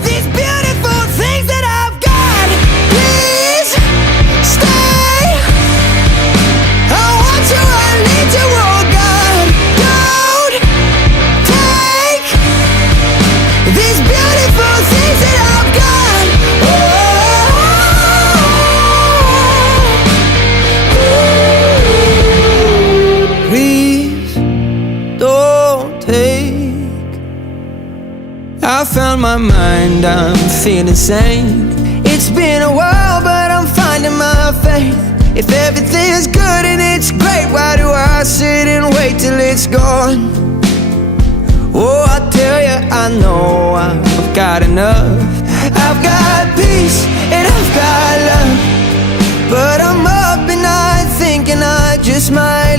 these beautiful things that I've got. Please stay. I want you, I need you, oh God. Don't take these beautiful things that I've got. Oh, please don't take. I found my mind, I'm feeling sane. It's been a while, but I'm finding my faith. If everything's good and it's great, why do I sit and wait till it's gone? Oh, I tell you, I know I've got enough. I've got peace and I've got love, but I'm up at night thinking I just might